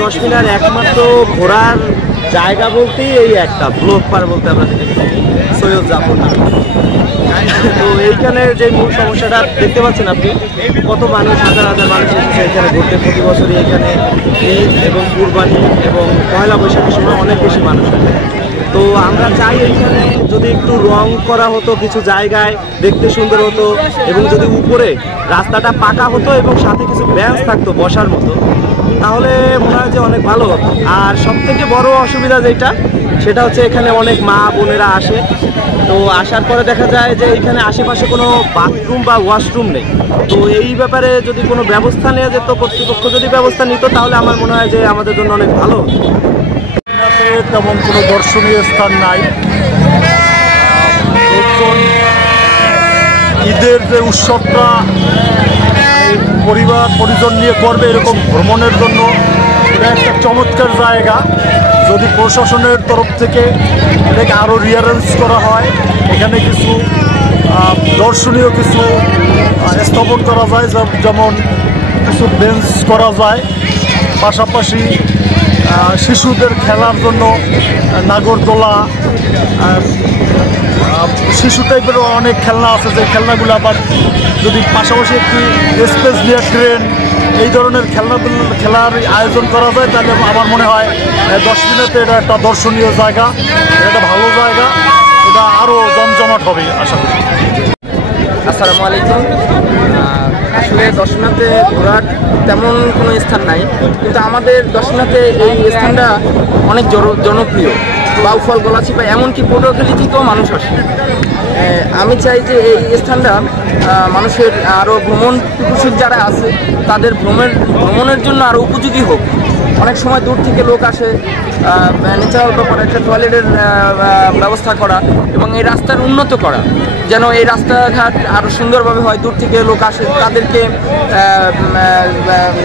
দশমিনার একমাত্র ঘোরার জায়গা বলতেই এই একটা ব্লক পার বলতে আমরা দেখেছি সৈয়দ জাফর নামে। তো এইখানে যে মূল সমস্যাটা দেখতে পাচ্ছেন আপনি, কত মানুষ, হাজার হাজার মানুষ এসেছে এখানে ঘুরতে। প্রতি বছরই এখানে ঈদ এবং কুরবানি এবং পয়লা বৈশাখের সময় অনেক বেশি মানুষ আসে। তো আমরা চাই এইখানে যদি একটু রং করা হতো, কিছু জায়গায় দেখতে সুন্দর হতো, এবং যদি উপরে রাস্তাটা পাকা হতো এবং সাথে কিছু বেঞ্চ থাকতো বসার মতো, তাহলে মনে হয় যে অনেক ভালো হতো। আর সবথেকে বড় অসুবিধা যেটা, সেটা হচ্ছে এখানে অনেক মা বোনেরা আসে। তো আসার পরে দেখা যায় যে এখানে আশেপাশে কোনো বাথরুম বা ওয়াশরুম নেই। তো এই ব্যাপারে যদি কোনো ব্যবস্থা নেওয়া যেত, কর্তৃপক্ষ যদি ব্যবস্থা নিত, তাহলে আমার মনে হয় যে আমাদের জন্য অনেক ভালো। তেমন কোনো দর্শনীয় স্থান নাই। লোকজন ঈদের যে উৎসবটা পরিবার পরিজন নিয়ে করবে, এরকম ভ্রমণের জন্য এটা একটা চমৎকার জায়গা। যদি প্রশাসনের তরফ থেকে এটাকে আরও রিয়ারেঞ্জ করা হয়, এখানে কিছু দর্শনীয় কিছু স্থাপন করা যায়, যেমন কিছু বেঞ্চ করা যায়, পাশাপাশি শিশুদের খেলার জন্য নাগরদোলা, শিশু টাইপের অনেক খেলনা আছে, যে খেলনাগুলো আবার যদি পাশাপাশি একটি স্পেস নিয়ে ট্রেন, এই ধরনের খেলার আয়োজন করা যায়, তাহলে আমার মনে হয় দশমিনাতে এটা একটা দর্শনীয় জায়গা, এটা একটা ভালো জায়গা, এটা আরও জমজমাট হবে আশা করি। আসসালামু আলাইকুম। আসলে দশমিনাতে ঘোরার তেমন কোনো স্থান নাই, কিন্তু আমাদের দশমিনাতে এই স্থানটা অনেক জনপ্রিয়। বাউফল, গলাচিপা, এমনকি পটুয়াখালী থেকেও মানুষ আসে। আমি চাই যে এই স্থানটা মানুষের আরও ভ্রমণ পিপাসুক যারা আছে তাদের ভ্রমণের জন্য আরও উপযোগী হোক। অনেক সময় দূর থেকে লোক আসে, ন্যাচারাল ব্যাপার একটা টয়লেটের ব্যবস্থা করা এবং এই রাস্তার উন্নত করা, যেন এই রাস্তাঘাট আরও সুন্দরভাবে হয়। দূর থেকে লোক আসে, তাদেরকে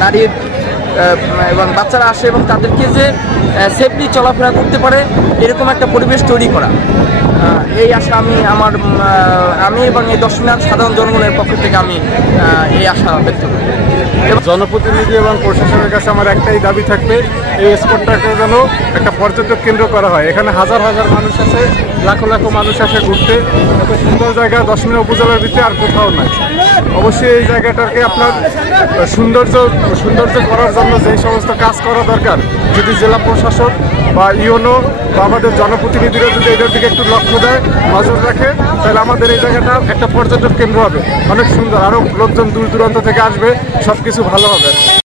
নারীর এবং বাচ্চারা আসে এবং তাদেরকে যে সেফলি চলাফেরা করতে পারে এরকম একটা পরিবেশ তৈরি করা, এই আশা আমি এবং এই দর্শনার সাধারণ জনগণের পক্ষ থেকে আমি এই আশা ব্যক্ত করি। জনপ্রতিনিধি এবং প্রশাসনের কাছে আমার একটাই দাবি থাকবে, এই স্পটটাকে যেন একটা পর্যটক কেন্দ্র করা হয়। এখানে হাজার হাজার মানুষ আছে, লাখো লাখো মানুষ আসে ঘুরতে। এত সুন্দর জায়গা দশমিনা উপজেলার ভিতরে আর কোথাও নাই। অবশ্যই এই জায়গাটাকে আপনার সৌন্দর্য করার জন্য যেই সমস্ত কাজ করা দরকার, যদি জেলা প্রশাসন বা ইউনো বা আমাদের জনপ্রতিনিধিরা যদি এটার দিকে একটু লক্ষ্য দেয়, নজর রাখে, তাহলে আমাদের এই জায়গাটা একটা পর্যটক কেন্দ্র হবে, অনেক সুন্দর। আরও লোকজন দূর দূরান্ত থেকে আসবে, সব কিছু ভালো হবে।